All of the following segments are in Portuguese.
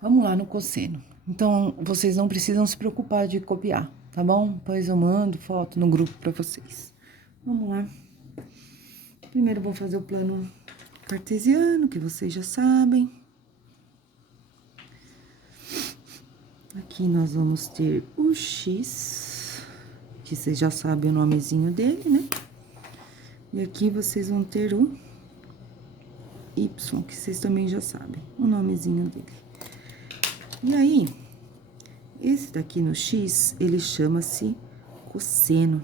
Vamos lá no cosseno. Então, vocês não precisam se preocupar de copiar, tá bom? Depois eu mando foto no grupo pra vocês. Vamos lá. Primeiro, eu vou fazer o plano cartesiano, que vocês já sabem. Aqui nós vamos ter o X, que vocês já sabem o nomezinho dele, né? E aqui vocês vão ter o Y, que vocês também já sabem o nomezinho dele. E aí, esse daqui no X, ele chama-se cosseno.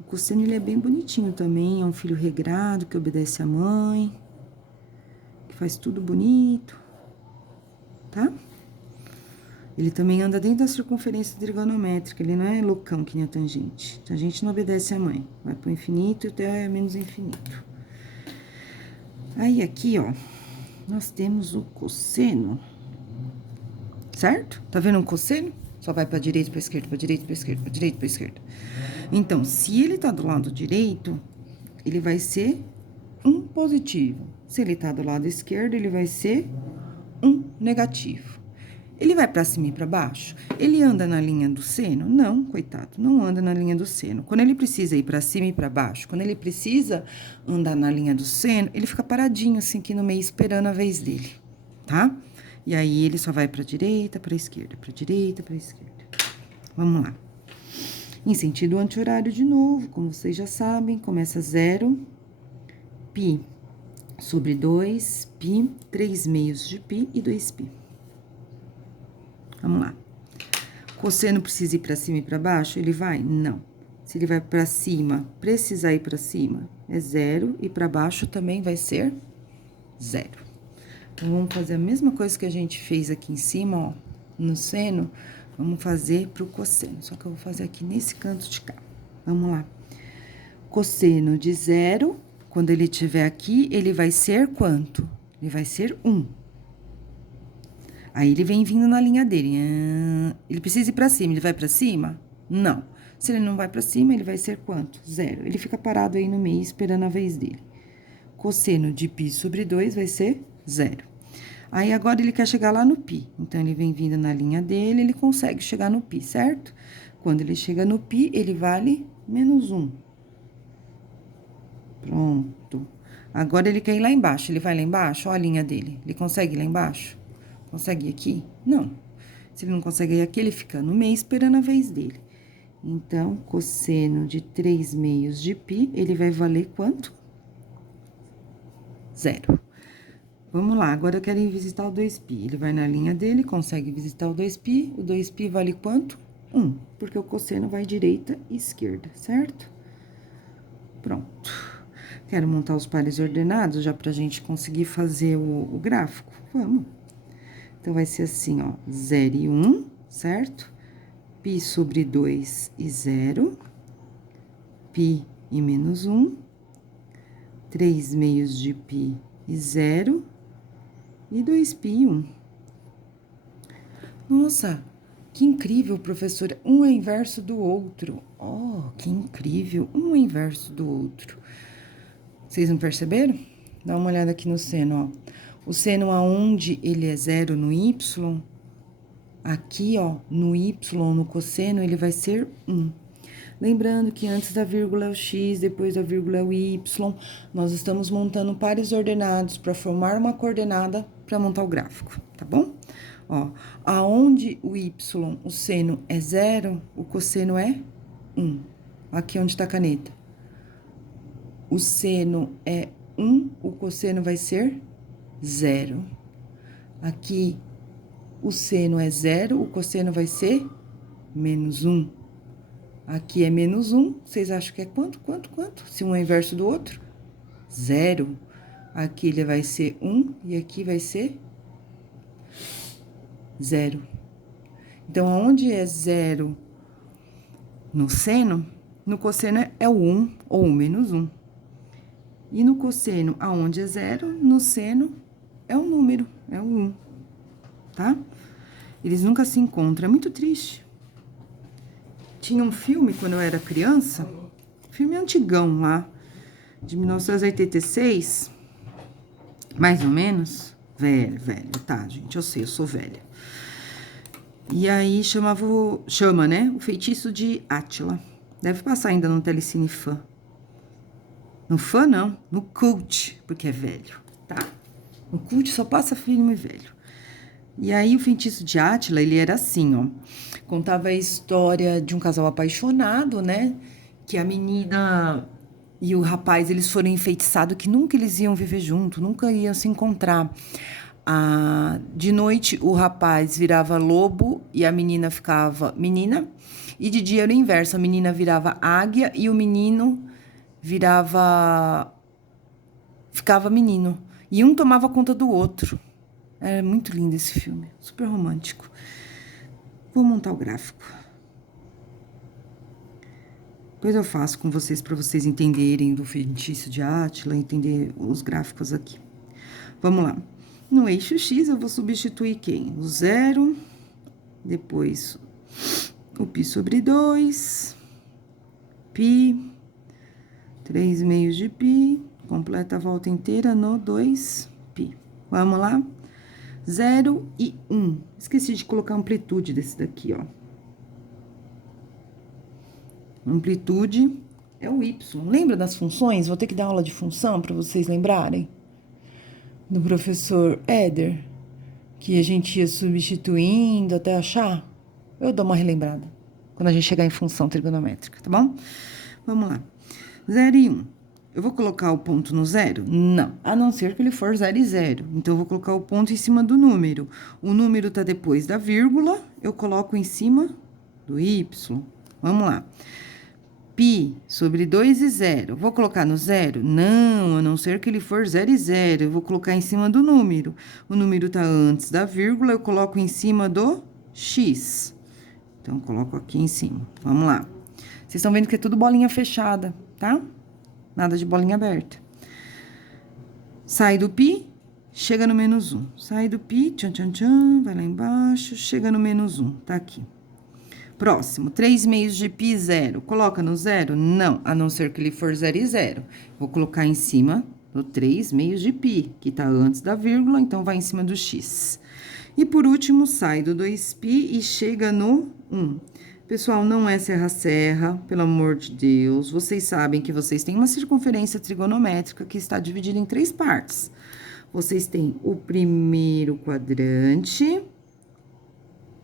O cosseno, ele é bem bonitinho também, é um filho regrado, que obedece à mãe, que faz tudo bonito, tá? Ele também anda dentro da circunferência trigonométrica, ele não é loucão que nem a tangente. A tangente não obedece à mãe, vai pro infinito até menos infinito. Aí, aqui, ó, nós temos o cosseno, certo? Tá vendo um cosseno? Só vai pra direita, pra esquerda, pra direita, pra esquerda, pra direita, pra esquerda. Então, se ele tá do lado direito, ele vai ser um positivo. Se ele tá do lado esquerdo, ele vai ser um negativo. Ele vai pra cima e pra baixo? Ele anda na linha do seno? Não, coitado, não anda na linha do seno. Quando ele precisa ir pra cima e pra baixo, quando ele precisa andar na linha do seno, ele fica paradinho assim aqui no meio esperando a vez dele, tá? E aí ele só vai pra direita, pra esquerda, pra direita, pra esquerda. Vamos lá. Em sentido anti-horário de novo, como vocês já sabem, começa 0, π sobre 2, π, 3 meios de π e 2π. Vamos lá. Cosseno precisa ir pra cima e pra baixo? Ele vai? Não. Se ele vai pra cima, precisar ir pra cima, é 0. E pra baixo também vai ser 0. Então, vamos fazer a mesma coisa que a gente fez aqui em cima, ó, no seno. Vamos fazer pro cosseno. Só que eu vou fazer aqui nesse canto de cá. Vamos lá. Cosseno de 0, quando ele estiver aqui, ele vai ser quanto? Ele vai ser 1. Aí, ele vem vindo na linha dele. Ele precisa ir pra cima. Ele vai pra cima? Não. Se ele não vai pra cima, ele vai ser quanto? 0. Ele fica parado aí no meio, esperando a vez dele. Cosseno de π sobre 2 vai ser 0. Aí, agora, ele quer chegar lá no π. Então, ele vem vindo na linha dele, ele consegue chegar no π, certo? Quando ele chega no π, ele vale menos 1. Pronto. Agora, ele quer ir lá embaixo. Ele vai lá embaixo? Ó a linha dele. Ele consegue ir lá embaixo? Consegue ir aqui? Não. Se ele não consegue ir aqui, ele fica no meio esperando a vez dele. Então, cosseno de 3 meios de π, ele vai valer quanto? 0. Vamos lá, agora eu quero ir visitar o 2π. Ele vai na linha dele, consegue visitar o 2π. O 2π vale quanto? 1, porque o cosseno vai direita e esquerda, certo? Pronto. Quero montar os pares ordenados, já pra gente conseguir fazer o gráfico. Vamos. Então, vai ser assim, ó, 0 e 1, certo? π sobre 2 e 0. π e menos 1. 3 meios de π e 0. E 2π e 1. Nossa, que incrível, professora. Um é inverso do outro. Oh, que incrível. Um é inverso do outro. Vocês não perceberam? Dá uma olhada aqui no seno, ó. O seno aonde ele é 0 no y, aqui, ó, no y, no cosseno, ele vai ser 1. Lembrando que antes da vírgula é o x, depois da vírgula é o y, nós estamos montando pares ordenados para formar uma coordenada para montar o gráfico, tá bom? Ó, aonde o y, o seno é 0, o cosseno é 1. Aqui onde tá a caneta. O seno é 1, o cosseno vai ser 0. Aqui, o seno é 0, o cosseno vai ser menos 1. Aqui é menos 1, vocês acham que é quanto? Se um é inverso do outro? 0. Aqui ele vai ser 1 e aqui vai ser 0. Então, aonde é 0 no seno, no cosseno é o 1 ou o menos 1. E no cosseno, aonde é 0, no seno é um número, é o 1, tá? Eles nunca se encontram, é muito triste. Tinha um filme, quando eu era criança, filme antigão lá, de 1986, mais ou menos, Velho, tá, gente, eu sei, eu sou velha. E aí chama, né? O Feitiço de Átila. Deve passar ainda no Telecine Fã. No Fã, não, no Cult, porque é velho, tá? No Cult só passa filme velho. E aí, o Feitiço de Átila, ele era assim, ó. Contava a história de um casal apaixonado, né? Que a menina e o rapaz, eles foram enfeitiçados que nunca eles iam viver junto, nunca iam se encontrar. De noite, o rapaz virava lobo e a menina ficava menina. E de dia era o inverso, a menina virava águia e o menino ficava menino. E um tomava conta do outro. É muito lindo esse filme, super romântico. Vou montar o gráfico. Depois eu faço com vocês para vocês entenderem do Feitiço de Átila, entender os gráficos aqui. Vamos lá. No eixo X eu vou substituir quem? O 0, depois o π sobre 2, π, 3 meios de π, completa a volta inteira no 2π. Vamos lá? 0 e 1. Esqueci de colocar a amplitude desse daqui, ó. Amplitude é o y. Lembra das funções? Vou ter que dar aula de função para vocês lembrarem. Do professor Éder, que a gente ia substituindo até achar. Eu dou uma relembrada quando a gente chegar em função trigonométrica, tá bom? Vamos lá. 0 e 1. Eu vou colocar o ponto no 0? Não, a não ser que ele for 0 e 0. Então, eu vou colocar o ponto em cima do número. O número tá depois da vírgula, eu coloco em cima do y. Vamos lá. Π sobre 2 e 0. Vou colocar no 0? Não, a não ser que ele for 0 e 0. Eu vou colocar em cima do número. O número tá antes da vírgula, eu coloco em cima do x. Então, eu coloco aqui em cima. Vamos lá. Vocês estão vendo que é tudo bolinha fechada, tá? Nada de bolinha aberta. Sai do π, chega no menos 1. Sai do π, tchan, tchan, tchan, vai lá embaixo, chega no menos 1. Tá aqui. Próximo, 3 meios de π, 0. Coloca no 0? Não, a não ser que ele for 0 e 0. Vou colocar em cima do 3 meios de π, que tá antes da vírgula, então vai em cima do x. E por último, sai do 2π e chega no 1. Pessoal, não é serra-serra, pelo amor de Deus. Vocês sabem que vocês têm uma circunferência trigonométrica que está dividida em 3 partes. Vocês têm o primeiro quadrante,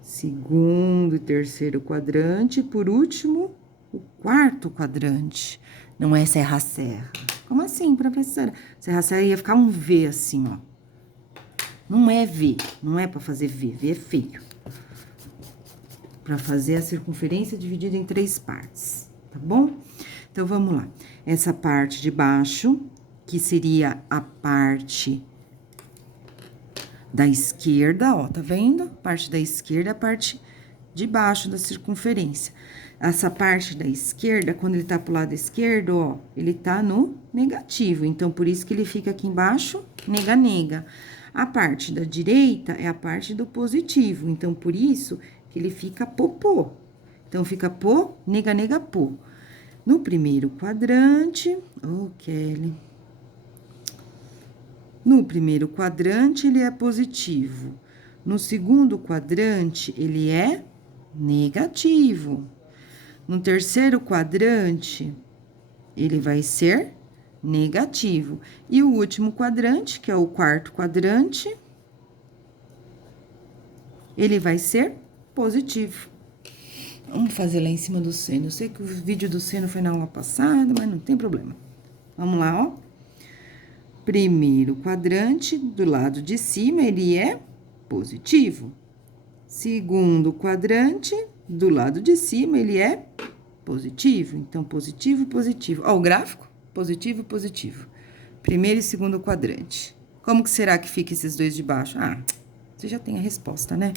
segundo e terceiro quadrante, e por último, o quarto quadrante. Não é serra-serra. Como assim, professora? Serra-serra ia ficar um V assim, ó. Não é V, não é para fazer V, V é feio. Para fazer a circunferência dividida em 3 partes, tá bom? Então, vamos lá. Essa parte de baixo, que seria a parte da esquerda, ó, tá vendo? Parte da esquerda, a parte de baixo da circunferência. Essa parte da esquerda, quando ele tá pro lado esquerdo, ó, ele tá no negativo. Então, por isso que ele fica aqui embaixo, nega. A parte da direita é a parte do positivo. Então, por isso que ele fica popô. Então, fica pô, nega, pô. No primeiro quadrante, Kelly. No primeiro quadrante, ele é positivo. No segundo quadrante, ele é negativo. No terceiro quadrante, ele vai ser negativo. E o último quadrante, que é o quarto quadrante, ele vai ser positivo. Vamos fazer lá em cima do seno. Eu sei que o vídeo do seno foi na aula passada, mas não tem problema. Vamos lá, ó. Primeiro quadrante, do lado de cima, ele é positivo. Segundo quadrante, do lado de cima, ele é positivo. Então, positivo, positivo. Ó, o gráfico, positivo, positivo. Primeiro e segundo quadrante. Como que será que fica esses dois de baixo? Ah, você já tem a resposta, né?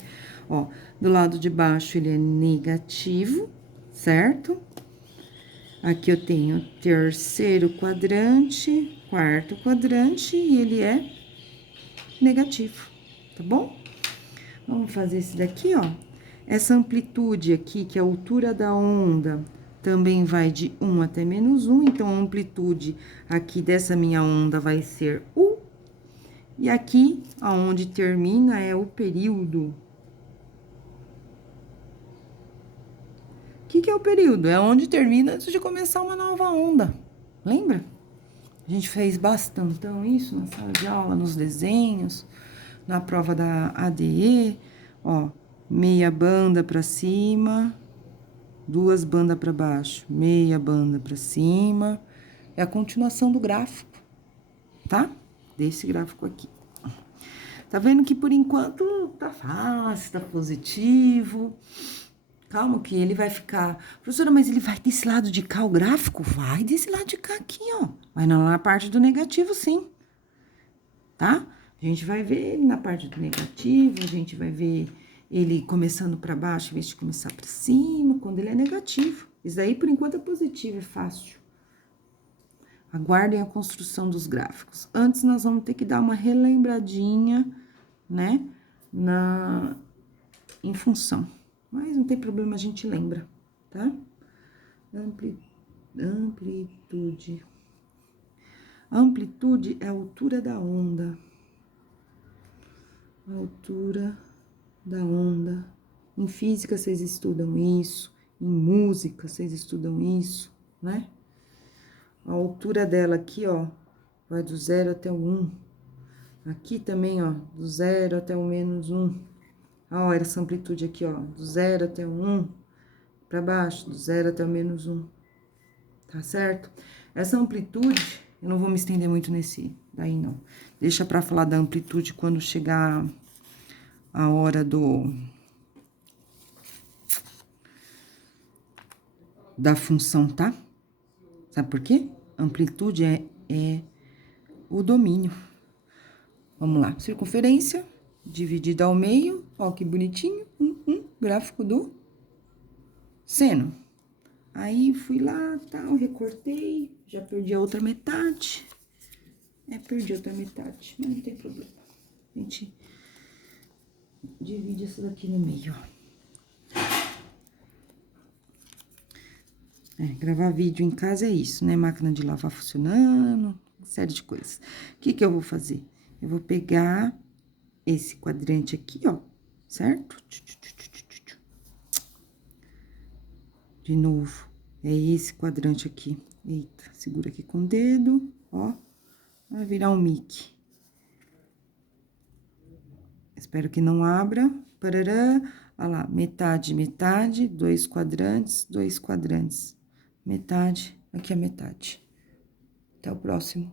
Ó, do lado de baixo ele é negativo, certo? Aqui eu tenho terceiro quadrante, quarto quadrante e ele é negativo, tá bom? Vamos fazer esse daqui, ó. Essa amplitude aqui, que é a altura da onda, também vai de 1 até menos 1. Então, a amplitude aqui dessa minha onda vai ser U. E aqui, aonde termina, é o período. O que é o período? É onde termina antes de começar uma nova onda. Lembra? A gente fez bastantão isso na sala de aula, nos desenhos, na prova da ADE. Ó, meia banda pra cima, 2 bandas pra baixo, meia banda pra cima. É a continuação do gráfico, tá? Desse gráfico aqui. Tá vendo que por enquanto tá fácil, tá positivo. Calma que ele vai ficar... Professora, mas ele vai desse lado de cá o gráfico? Vai desse lado de cá aqui, ó. Vai na parte do negativo, sim. Tá? A gente vai ver ele na parte do negativo, a gente vai ver ele começando pra baixo, em vez de começar pra cima, quando ele é negativo. Isso aí, por enquanto, é positivo, é fácil. Aguardem a construção dos gráficos. Antes, nós vamos ter que dar uma relembradinha, né? Em função. Mas não tem problema, a gente lembra, tá? Amplitude. Amplitude é a altura da onda. A altura da onda. Em física, vocês estudam isso. Em música, vocês estudam isso, né? A altura dela aqui, ó, vai do 0 até o 1. Aqui também, ó, do 0 até o -1. Ó, essa amplitude aqui, ó, do 0 até o 1, pra baixo, do 0 até o -1. Tá certo? Essa amplitude, eu não vou me estender muito nesse daí, não. Deixa pra falar da amplitude quando chegar a hora da função, tá? Sabe por quê? Amplitude é o domínio. Vamos lá. Circunferência dividida ao meio. Ó, que bonitinho. Gráfico do seno. Aí, fui lá, tal, recortei. Já perdi a outra metade. Perdi a outra metade, mas não tem problema. A gente divide isso daqui no meio, ó. Gravar vídeo em casa é isso, né? Máquina de lavar funcionando, uma série de coisas. O que eu vou fazer? Eu vou pegar esse quadrante aqui, ó, certo? De novo, é esse quadrante aqui. Eita, segura aqui com o dedo, ó. Vai virar um Mickey. Espero que não abra. Parará. Olha lá, metade, metade, 2 quadrantes, 2 quadrantes. Metade, aqui é metade. Até o próximo